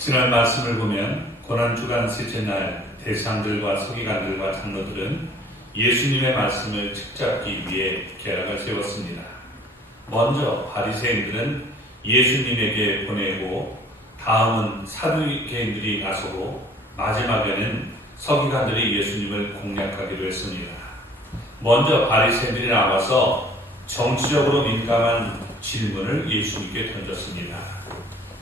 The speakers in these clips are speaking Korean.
지난 말씀을 보면 고난주간 셋째 날 대상들과 서기관들과 장로들은 예수님의 말씀을 책잡기 위해 계략을 세웠습니다. 먼저 바리새인들은 예수님에게 보내고 다음은 사두개인들이 나서고 마지막에는 서기관들이 예수님을 공략하기로 했습니다. 먼저 바리새인들이 나와서 정치적으로 민감한 질문을 예수님께 던졌습니다.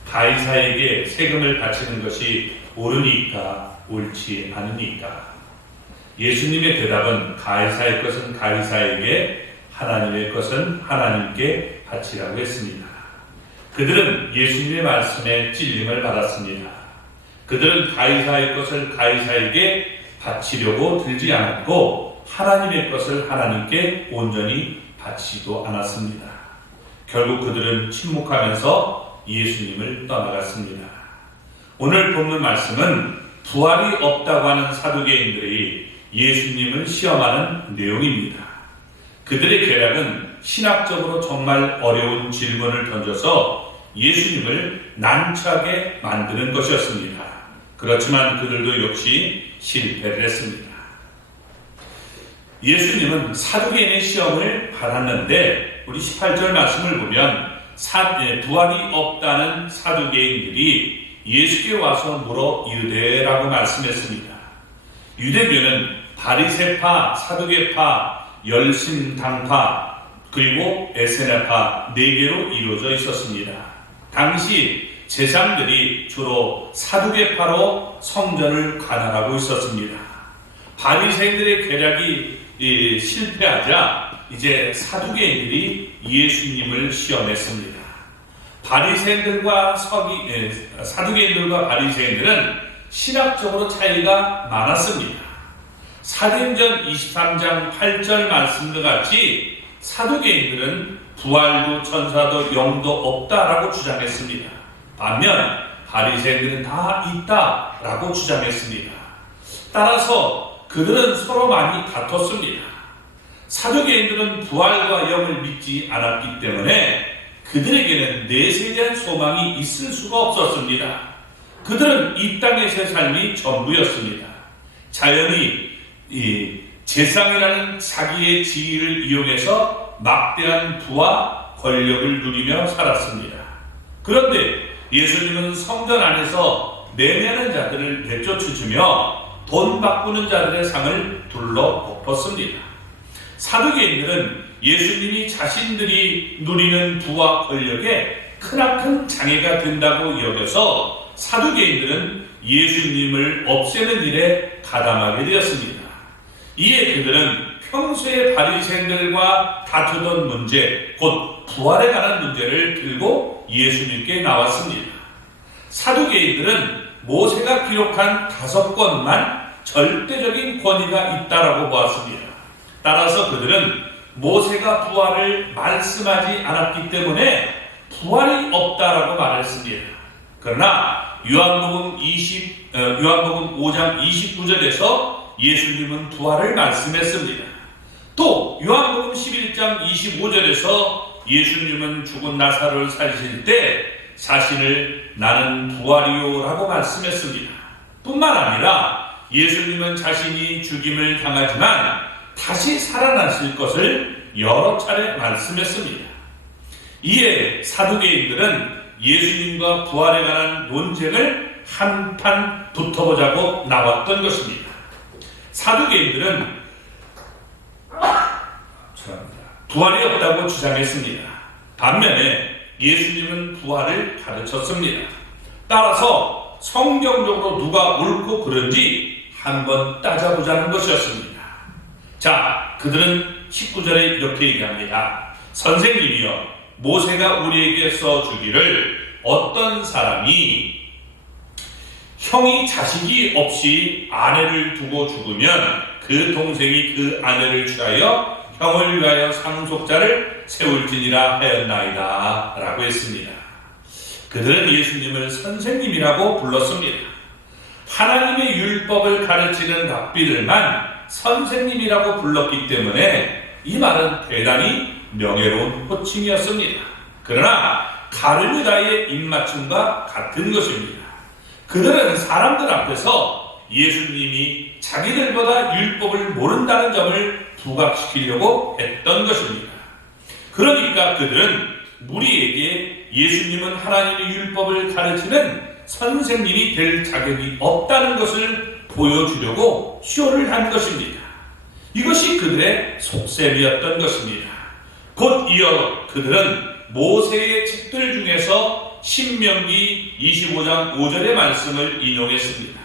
가이사에게 세금을 바치는 것이 옳으니까 옳지 않으니까? 예수님의 대답은 가이사의 것은 가이사에게, 하나님의 것은 하나님께 바치라고 했습니다. 그들은 예수님의 말씀에 찔림을 받았습니다. 그들은 가이사의 것을 가이사에게 바치려고 들지 않았고 하나님의 것을 하나님께 온전히 바치지도 않았습니다. 결국 그들은 침묵하면서 예수님을 떠나갔습니다. 오늘 본문 말씀은 부활이 없다고 하는 사두개인들이 예수님을 시험하는 내용입니다. 그들의 계략은 신학적으로 정말 어려운 질문을 던져서 예수님을 난처하게 만드는 것이었습니다. 그렇지만 그들도 역시 실패를 했습니다. 예수님은 사두개인의 시험을 받았는데 우리 18절 말씀을 보면 부활이 없다는 사두개인들이 예수께 와서 물어 이르되라고 말씀했습니다. 유대교는 바리새파, 사두개파, 열심당파, 그리고 에세나파 4개로 이루어져 있었습니다. 당시 제사장들이 주로 사두개파로 성전을 관할하고 있었습니다. 바리새인들의 계략이 실패하자 이제 사두개인들이 예수님을 시험했습니다. 사두개인들과 바리새인들은 신학적으로 차이가 많았습니다. 사도행전 23장 8절 말씀과 같이 사두개인들은 부활도 천사도 영도 없다라고 주장했습니다. 반면 바리새인들은 다 있다라고 주장했습니다. 따라서 그들은 서로 많이 다퉜습니다. 사두개인들은 부활과 영을 믿지 않았기 때문에 그들에게는 내세에 대한 소망이 있을 수가 없었습니다. 그들은 이 땅에서의 삶이 전부였습니다. 자연히 이 재상이라는 자기의 지위를 이용해서 막대한 부와 권력을 누리며 살았습니다. 그런데 예수님은 성전 안에서 매매하는 자들을 내쫓으시며 돈 바꾸는 자들의 상을 둘러 엎었습니다. 사두개인들은 예수님이 자신들이 누리는 부와 권력에 크나큰 장애가 된다고 여겨서 사두개인들은 예수님을 없애는 일에 가담하게 되었습니다. 이에 그들은 평소에 바리새인들과 다투던 문제, 곧 부활에 관한 문제를 들고 예수님께 나왔습니다. 사두개인들은 모세가 기록한 5권만 절대적인 권위가 있다라고 보았습니다. 따라서 그들은 모세가 부활을 말씀하지 않았기 때문에 부활이 없다라고 말했습니다. 그러나 요한복음 5장 29절에서 예수님은 부활을 말씀했습니다. 또 요한복음 11장 25절에서 예수님은 죽은 나사로를 살리실 때 자신을 나는 부활이요 라고 말씀했습니다. 뿐만 아니라 예수님은 자신이 죽임을 당하지만 다시 살아나실 것을 여러 차례 말씀했습니다. 이에 사두개인들은 예수님과 부활에 관한 논쟁을 한판 붙어보자고 나왔던 것입니다. 사두개인들은 부활이 없다고 주장했습니다. 반면에 예수님은 부활을 가르쳤습니다. 따라서 성경적으로 누가 옳고 그른지 한번 따져보자는 것이었습니다. 자, 그들은 19절에 이렇게 얘기합니다. 선생님이여, 모세가 우리에게 써주기를 어떤 사람이 형이 자식이 없이 아내를 두고 죽으면 그 동생이 그 아내를 취하여 형을 위하여 상속자를 세울지니라 하였나이다 라고 했습니다. 그들은 예수님을 선생님이라고 불렀습니다. 하나님의 율법을 가르치는 랍비들만 선생님이라고 불렀기 때문에 이 말은 대단히 명예로운 호칭이었습니다. 그러나 가룟유다의 입맞춤과 같은 것입니다. 그들은 사람들 앞에서 예수님이 자기들보다 율법을 모른다는 점을 부각시키려고 했던 것입니다. 그러니까 그들은 무리에게 예수님은 하나님의 율법을 가르치는 선생님이 될 자격이 없다는 것을 보여주려고 쇼를 한 것입니다. 이것이 그들의 속셈이었던 것입니다. 곧 이어 그들은 모세의 책들 중에서 신명기 25장 5절의 말씀을 인용했습니다.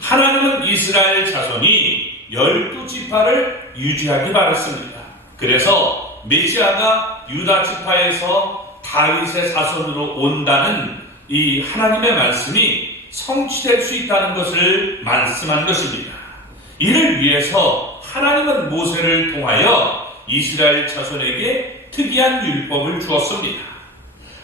하나님은 이스라엘 자손이 12지파를 유지하기 바랐습니다. 그래서 메시아가 유다 지파에서 다윗의 자손으로 온다는 이 하나님의 말씀이 성취될 수 있다는 것을 말씀한 것입니다. 이를 위해서 하나님은 모세를 통하여 이스라엘 자손에게 특이한 율법을 주었습니다.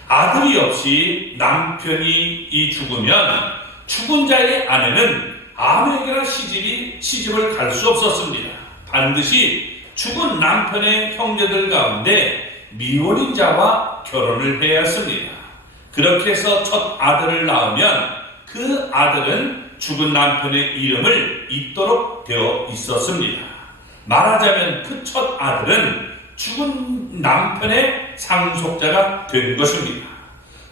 아들이 없이 남편이 죽으면 죽은 자의 아내는 아무에게나 시집을 갈 수 없었습니다. 반드시 죽은 남편의 형제들 가운데 미혼인 자와 결혼을 해야 했습니다. 그렇게 해서 첫 아들을 낳으면 그 아들은 죽은 남편의 이름을 잇도록 되어 있었습니다. 말하자면 그 첫 아들은 죽은 남편의 상속자가 된 것입니다.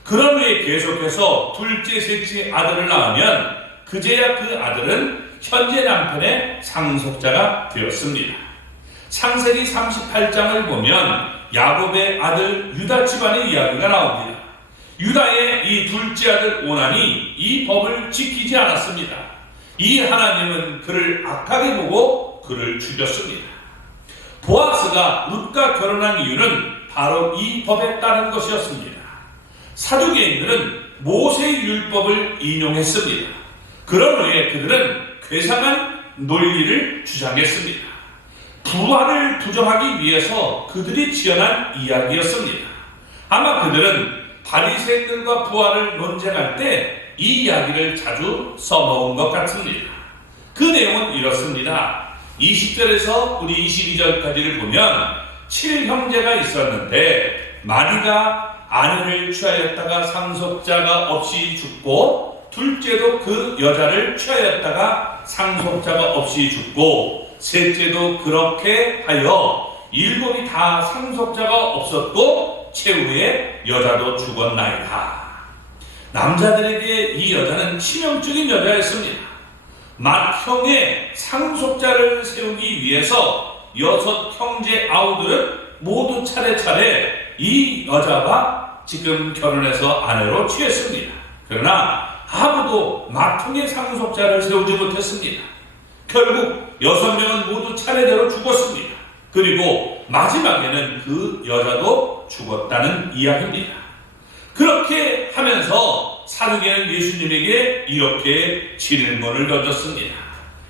그런 후에 계속해서 둘째, 셋째 아들을 낳으면 그제야 그 아들은 현재 남편의 상속자가 되었습니다. 창세기 38장을 보면 야곱의 아들 유다 집안의 이야기가 나옵니다. 유다의 이 둘째 아들 오난이 이 법을 지키지 않았습니다. 이 하나님은 그를 악하게 보고 그를 죽였습니다. 보아스가 룻과 결혼한 이유는 바로 이 법에 따른 것이었습니다. 사두개인들은 모세의 율법을 인용했습니다. 그런 후에 그들은 괴상한 논리를 주장했습니다. 부활을 부정하기 위해서 그들이 지어낸 이야기였습니다. 아마 그들은 바리새인들과 부활을 논쟁할 때 이 이야기를 자주 써먹은 것 같습니다. 그 내용은 이렇습니다. 20절에서 우리 22절까지를 보면 7형제가 있었는데 마리가 아내를 취하였다가 상속자가 없이 죽고 둘째도 그 여자를 취하였다가 상속자가 없이 죽고 셋째도 그렇게 하여 일곱이 다 상속자가 없었고 최후에 여자도 죽었나이다. 남자들에게 이 여자는 치명적인 여자였습니다. 맏형의 상속자를 세우기 위해서 6 형제 아우들은 모두 차례차례 이 여자와 지금 결혼해서 아내로 취했습니다. 그러나 아무도 맏형의 상속자를 세우지 못했습니다. 결국 6명은 모두 차례대로 죽었습니다. 그리고 마지막에는 그 여자도 죽었다는 이야기입니다. 그렇게 하면서 사두개는 예수님에게 이렇게 질문을 던졌습니다.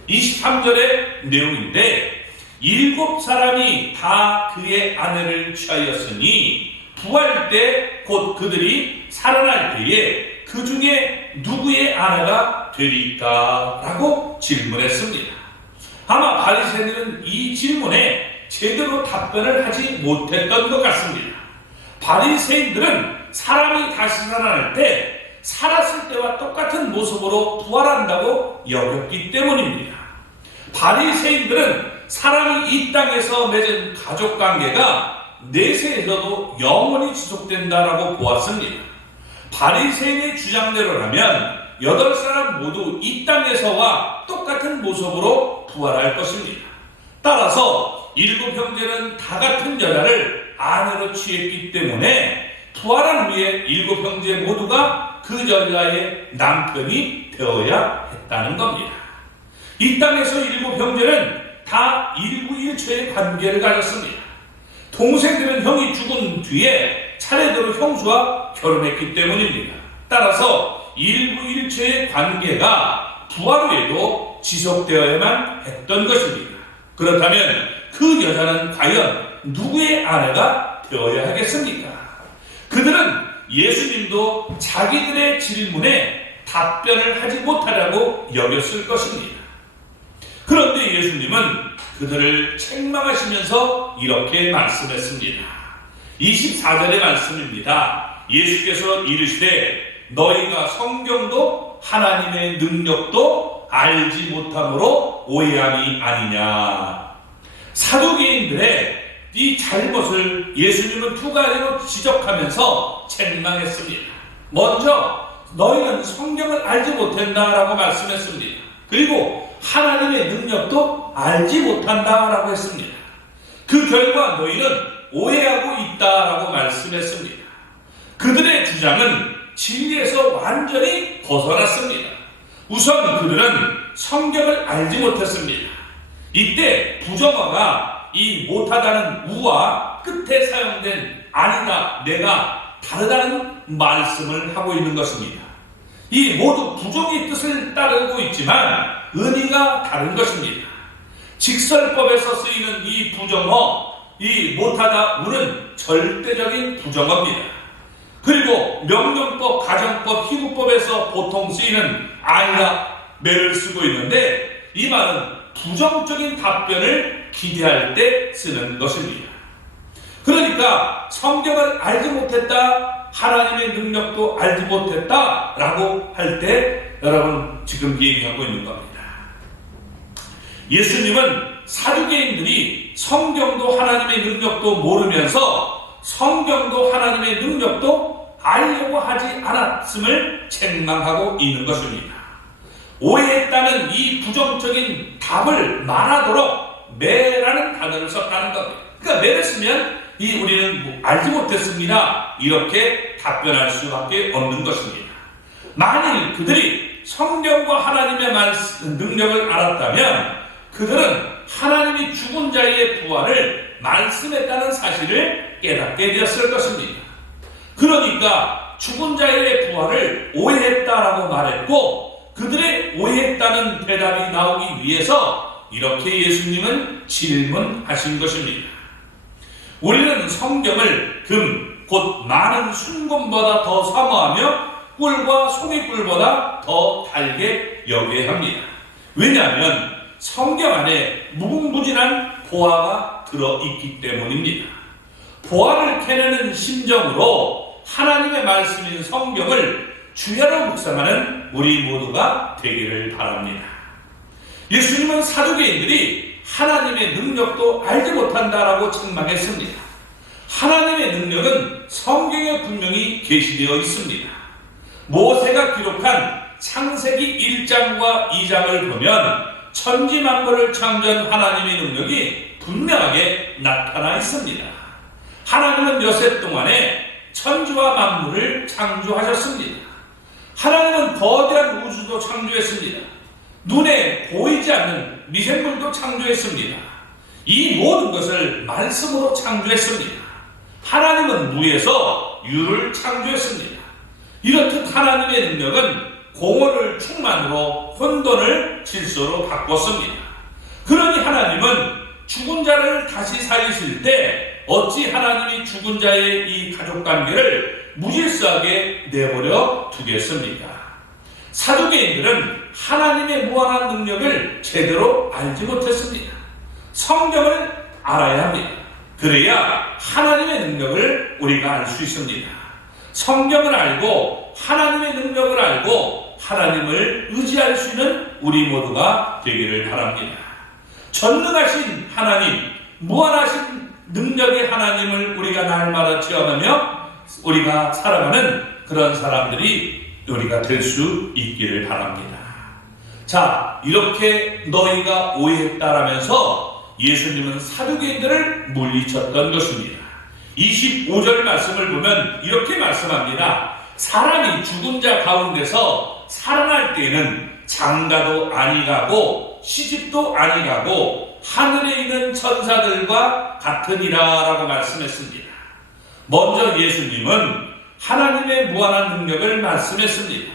23절의 내용인데 7사람이 다 그의 아내를 취하였으니 부활 때 곧 그들이 살아날 때에 그 중에 누구의 아내가 되리까? 라고 질문했습니다. 아마 바리새인들은 이 질문에 제대로 답변을 하지 못했던 것 같습니다. 바리새인들은 사람이 다시 살아날 때 살았을 때와 똑같은 모습으로 부활한다고 여겼기 때문입니다. 바리새인들은 사람이 이 땅에서 맺은 가족관계가 내세에서도 영원히 지속된다라고 보았습니다. 바리새인의 주장대로라면 8사람 모두 이 땅에서와 똑같은 모습으로 부활할 것입니다. 따라서 7형제는 다 같은 여자를 아내로 취했기 때문에 부활한 후에 7형제 모두가 그 여자의 남편이 되어야 했다는 겁니다. 이 땅에서 7형제는 다 일구일초의 관계를 가졌습니다. 동생들은 형이 죽은 뒤에 차례대로 형수와 결혼했기 때문입니다. 따라서 일구일초의 관계가 부활 후에도 지속되어야만 했던 것입니다. 그렇다면 그 여자는 과연 누구의 아내가 되어야 하겠습니까? 그들은 예수님도 자기들의 질문에 답변을 하지 못하려고 여겼을 것입니다. 그런데 예수님은 그들을 책망하시면서 이렇게 말씀했습니다. 24절의 말씀입니다. 예수께서 이르시되 너희가 성경도 하나님의 능력도 알지 못함으로 오해함이 아니냐. 사두개인들의 이 잘못을 예수님은 두 가지로 지적하면서 책망했습니다. 먼저 너희는 성경을 알지 못한다라고 말씀했습니다. 그리고 하나님의 능력도 알지 못한다라고 했습니다. 그 결과 너희는 오해하고 있다라고 말씀했습니다. 그들의 주장은 진리에서 완전히 벗어났습니다. 우선 그들은 성경을 알지 못했습니다. 이때 부정어가 이 못하다는 우와 끝에 사용된 아니다, 내가 다르다는 말씀을 하고 있는 것입니다. 이 모두 부정의 뜻을 따르고 있지만 의미가 다른 것입니다. 직설법에서 쓰이는 이 부정어, 이 못하다 우는 절대적인 부정어입니다. 그리고 명령법, 가정법, 희구법에서 보통 쓰이는 아이나 매를 쓰고 있는데 이 말은 부정적인 답변을 기대할 때 쓰는 것입니다. 그러니까 성경을 알지 못했다, 하나님의 능력도 알지 못했다 라고 할 때 여러분 지금 얘기하고 있는 겁니다. 예수님은 사두개인들이 성경도 하나님의 능력도 모르면서 성경도 하나님의 능력도 알려고 하지 않았음을 책망하고 있는 것입니다. 오해했다는 이 부정적인 답을 말하도록 매라는 단어를 썼다는 겁니다. 그러니까 매를 쓰면 우리는 알지 못했습니다, 이렇게 답변할 수밖에 없는 것입니다. 만일 그들이 성경과 하나님의 능력을 알았다면 그들은 하나님이 죽은 자의 부활을 말씀했다는 사실을 깨닫게 되었을 것입니다. 그러니까 죽은 자의 부활을 오해했다라고 말했고 그들의 오해했다는 대답이 나오기 위해서 이렇게 예수님은 질문하신 것입니다. 우리는 성경을 금, 곧 많은 순금보다 더 사모하며 꿀과 송이꿀보다 더 달게 여겨야 합니다. 왜냐하면 성경 안에 무궁무진한 보화가 들어있기 때문입니다. 보화를 캐내는 심정으로 하나님의 말씀인 성경을 주야로 묵상하는 우리 모두가 되기를 바랍니다. 예수님은 사두개인들이 하나님의 능력도 알지 못한다라고 책망했습니다. 하나님의 능력은 성경에 분명히 게시되어 있습니다. 모세가 기록한 창세기 1장과 2장을 보면 천지 만물을 창조한 하나님의 능력이 분명하게 나타나 있습니다. 하나님은 여세 동안에 천지와 만물을 창조하셨습니다. 하나님은 거대한 우주도 창조했습니다. 눈에 보이지 않는 미생물도 창조했습니다. 이 모든 것을 말씀으로 창조했습니다. 하나님은 무에서 유를 창조했습니다. 이렇듯 하나님의 능력은 공허를 충만으로 혼돈을 질서로 바꿨습니다. 그러니 하나님은 죽은 자를 다시 살리실 때 어찌 하나님이 죽은 자의 이 가족관계를 무질서하게 내버려 두겠습니까? 사두개인들은 하나님의 무한한 능력을 제대로 알지 못했습니다. 성경을 알아야 합니다. 그래야 하나님의 능력을 우리가 알 수 있습니다. 성경을 알고 하나님의 능력을 알고 하나님을 의지할 수 있는 우리 모두가 되기를 바랍니다. 전능하신 하나님, 무한하신 능력의 하나님을 우리가 날마다 체험하며 우리가 살아가는 그런 사람들이 우리가 될 수 있기를 바랍니다. 자, 이렇게 너희가 오해했다라면서 예수님은 사두개인들을 물리쳤던 것입니다. 25절 말씀을 보면 이렇게 말씀합니다. 사람이 죽은 자 가운데서 살아날 때에는 장가도 아니 가고 시집도 아니 가고 하늘에 있는 천사들과 같으니라 라고 말씀했습니다. 먼저 예수님은 하나님의 무한한 능력을 말씀했습니다.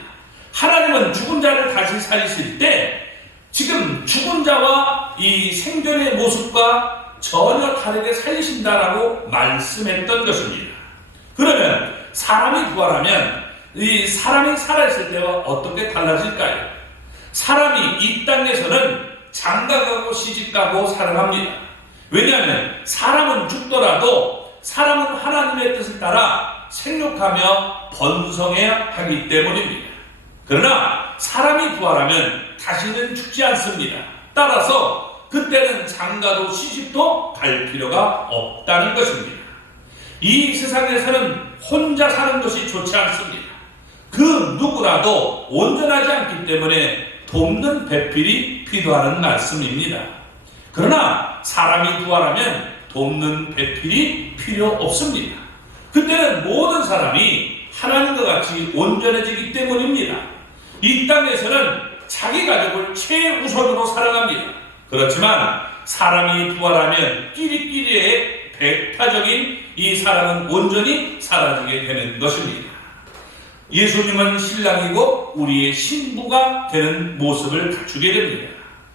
하나님은 죽은 자를 다시 살리실 때 지금 죽은 자와 이 생전의 모습과 전혀 다르게 살리신다라고 말씀했던 것입니다. 그러면 사람이 부활하면 이 사람이 살아있을 때와 어떻게 달라질까요? 사람이 이 땅에서는 장가가고 시집가고 살아갑니다. 왜냐하면 사람은 죽더라도 사람은 하나님의 뜻을 따라 생육하며 번성해야 하기 때문입니다. 그러나 사람이 부활하면 다시는 죽지 않습니다. 따라서 그때는 장가도 시집도 갈 필요가 없다는 것입니다. 이 세상에서는 혼자 사는 것이 좋지 않습니다. 그 누구라도 온전하지 않기 때문에 돕는 배필이 필요하는 말씀입니다. 그러나 사람이 부활하면 돕는 배필이 필요 없습니다. 그때는 모든 사람이 하나님과 같이 온전해지기 때문입니다. 이 땅에서는 자기 가족을 최우선으로 사랑합니다. 그렇지만 사람이 부활하면 끼리끼리의 배타적인 이 사랑은 온전히 사라지게 되는 것입니다. 예수님은 신랑이고 우리의 신부가 되는 모습을 갖추게 됩니다.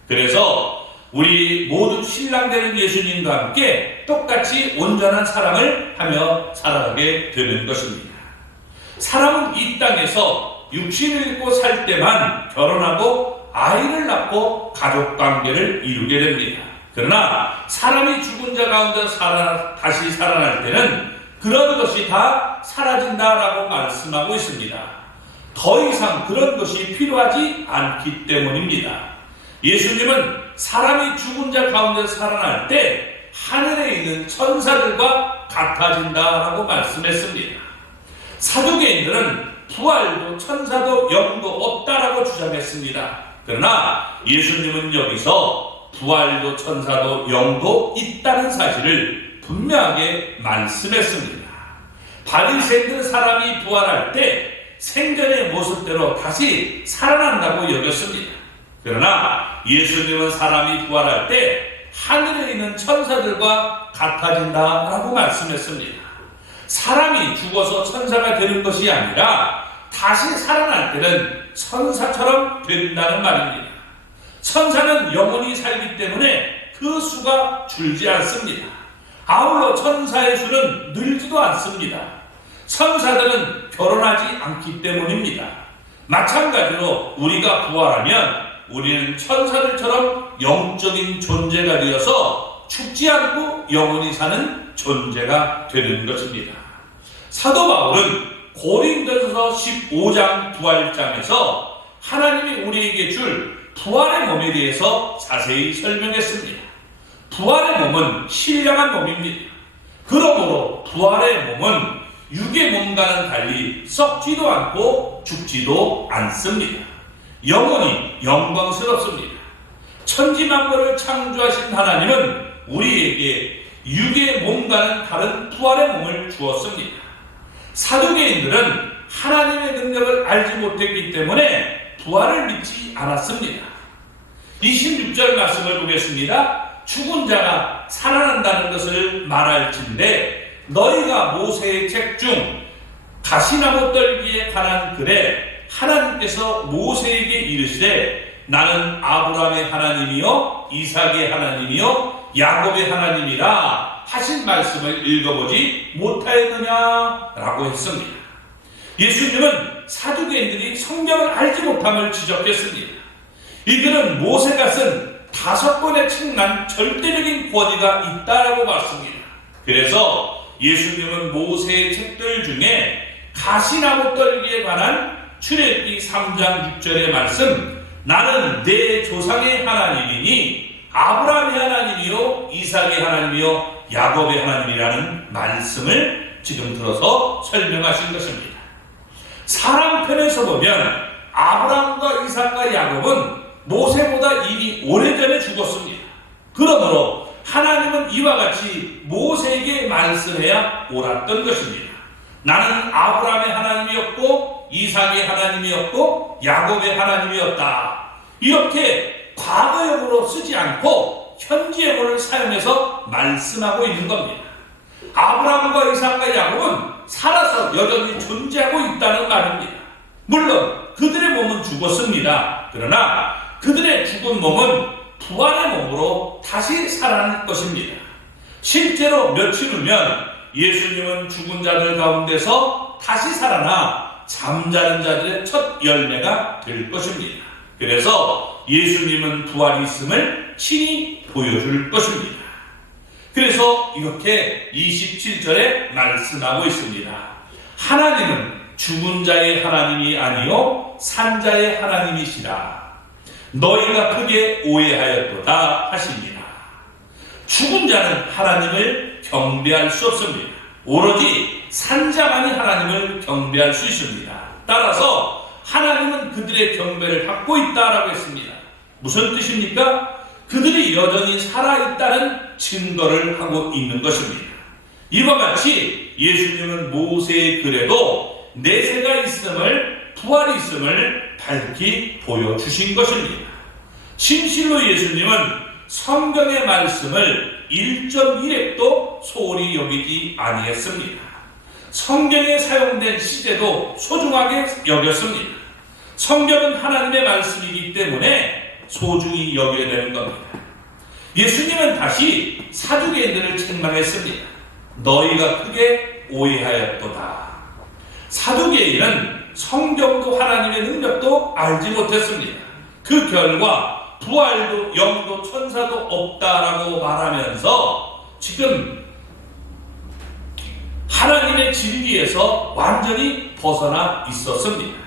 그래서 우리 모두 신랑 되는 예수님과 함께 똑같이 온전한 사랑을 하며 살아가게 되는 것입니다. 사람은 이 땅에서 육신을 입고 살 때만 결혼하고 아이를 낳고 가족관계를 이루게 됩니다. 그러나 사람이 죽은 자 가운데 다시 살아날 때는 그런 것이 다 사라진다라고 말씀하고 있습니다. 더 이상 그런 것이 필요하지 않기 때문입니다. 예수님은 사람이 죽은 자 가운데 살아날 때 하늘에 있는 천사들과 같아진다라고 말씀했습니다. 사두개인들은 부활도 천사도 영도 없다라고 주장했습니다. 그러나 예수님은 여기서 부활도 천사도 영도 있다는 사실을 분명하게 말씀했습니다. 바리새인들 사람이 부활할 때 생전의 모습대로 다시 살아난다고 여겼습니다. 그러나 예수님은 사람이 부활할 때 하늘에 있는 천사들과 같아진다라고 말씀했습니다. 사람이 죽어서 천사가 되는 것이 아니라 다시 살아날 때는 천사처럼 된다는 말입니다. 천사는 영원히 살기 때문에 그 수가 줄지 않습니다. 아울러 천사의 수는 늘지도 않습니다. 천사들은 결혼하지 않기 때문입니다. 마찬가지로 우리가 부활하면 우리는 천사들처럼 영적인 존재가 되어서 죽지 않고 영원히 사는 존재가 되는 것입니다. 사도 바울은 고린도전서 15장 부활장에서 하나님이 우리에게 줄 부활의 몸에 대해서 자세히 설명했습니다. 부활의 몸은 신령한 몸입니다. 그러므로 부활의 몸은 육의 몸과는 달리 썩지도 않고 죽지도 않습니다. 영원히 영광스럽습니다. 천지만물을 창조하신 하나님은 우리에게 육의 몸과는 다른 부활의 몸을 주었습니다. 사두개인들은 하나님의 능력을 알지 못했기 때문에 부활을 믿지 않았습니다. 26절 말씀을 보겠습니다. 죽은 자가 살아난다는 것을 말할진대 너희가 모세의 책 중 가시나무 떨기에 관한 글에 하나님께서 모세에게 이르시되 나는 아브라함의 하나님이요 이삭의 하나님이요 야곱의 하나님이라 하신 말씀을 읽어보지 못하였느냐라고 했습니다. 예수님은 사두개인들이 성경을 알지 못함을 지적했습니다. 이들은 모세가 쓴 5권의 책만 절대적인 권위가 있다라고 봤습니다. 그래서 예수님은 모세의 책들 중에 가시나무 떨기에 관한 출애굽기 3장 6절의 말씀 나는 내 조상의 하나님이니 아브라함의 하나님이요 이삭의 하나님이요 야곱의 하나님이라는 말씀을 지금 들어서 설명하신 것입니다. 사람 편에서 보면 아브라함과 이삭과 야곱은 모세보다 이미 오래전에 죽었습니다. 그러므로 하나님은 이와 같이 모세에게 말씀해야 옳았던 것입니다. 나는 아브라함의 하나님이었고 이삭의 하나님이었고 야곱의 하나님이었다. 이렇게 과거형으로 쓰지 않고 현지형으로 사용해서 말씀하고 있는 겁니다. 아브라함과 이삭과 야곱은 살아서 여전히 존재하고 있다는 말입니다. 물론 그들의 몸은 죽었습니다. 그러나 그들의 죽은 몸은 부활의 몸으로 다시 살아날 것입니다. 실제로 며칠 후면 예수님은 죽은 자들 가운데서 다시 살아나 잠자는 자들의 첫 열매가 될 것입니다. 그래서 예수님은 부활이 있음을 친히 보여줄 것입니다. 그래서 이렇게 27절에 말씀하고 있습니다. 하나님은 죽은 자의 하나님이 아니요 산 자의 하나님이시라. 너희가 크게 오해하였도다 하시니라. 죽은 자는 하나님을 경배할 수 없습니다. 오로지 산 자만이 하나님을 경배할 수 있습니다. 따라서 하나님은 그들의 경배를 받고 있다라고 했습니다. 무슨 뜻입니까? 그들이 여전히 살아있다는 증거를 하고 있는 것입니다. 이와 같이 예수님은 모세의 글에도 내세가 있음을, 부활이 있음을 밝히 보여주신 것입니다. 진실로 예수님은 성경의 말씀을 1.1획도 소홀히 여기지 아니했습니다. 성경에 사용된 시제도 소중하게 여겼습니다. 성경은 하나님의 말씀이기 때문에 소중히 여겨야 되는 겁니다. 예수님은 다시 사두개인들을 책망했습니다. 너희가 크게 오해하였도다. 사두개인은 성경도 하나님의 능력도 알지 못했습니다. 그 결과 부활도 영도 천사도 없다라고 말하면서 지금 하나님의 진리에서 완전히 벗어나 있었습니다.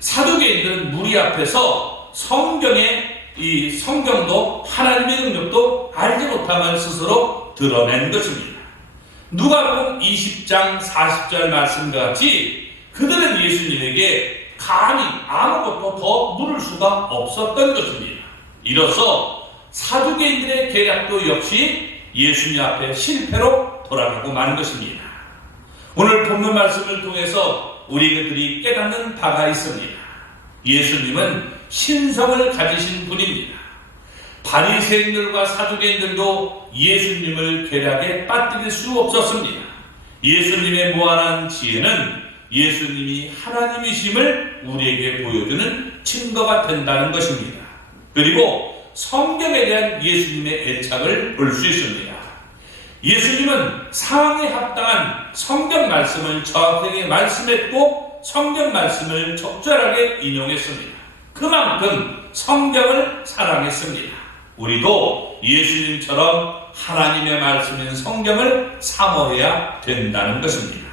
사두개인들은 무리 앞에서 성경도 하나님의 능력도 알지 못함을 스스로 드러낸 것입니다. 누가복음 20장 40절 말씀과 같이 그들은 예수님에게 감히 아무것도 더 물을 수가 없었던 것입니다. 이로써 사두개인들의 계략도 역시 예수님 앞에 실패로 돌아가고 만 것입니다. 오늘 본문 말씀을 통해서 우리들이 깨닫는 바가 있습니다. 예수님은 신성을 가지신 분입니다. 바리새인들과 사두개인들도 예수님을 계략에 빠뜨릴 수 없었습니다. 예수님의 무한한 지혜는 예수님이 하나님이심을 우리에게 보여주는 증거가 된다는 것입니다. 그리고 성경에 대한 예수님의 애착을 볼 수 있습니다. 예수님은 상황에 합당한 성경 말씀을 정확하게 말씀했고 성경 말씀을 적절하게 인용했습니다. 그만큼 성경을 사랑했습니다. 우리도 예수님처럼 하나님의 말씀인 성경을 사모해야 된다는 것입니다.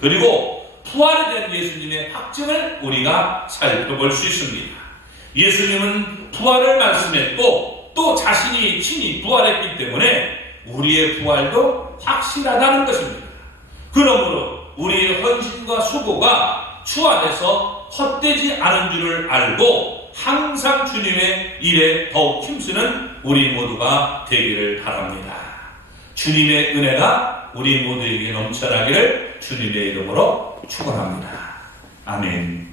그리고 부활에 대한 예수님의 확증을 우리가 살펴볼 수 있습니다. 예수님은 부활을 말씀했고 또 자신이 친히 부활했기 때문에 우리의 부활도 확실하다는 것입니다. 그러므로 우리의 헌신과 수고가 주 안에서 헛되지 않은 줄을 알고 항상 주님의 일에 더욱 힘쓰는 우리 모두가 되기를 바랍니다. 주님의 은혜가 우리 모두에게 넘쳐나기를 주님의 이름으로 축원합니다. 아멘.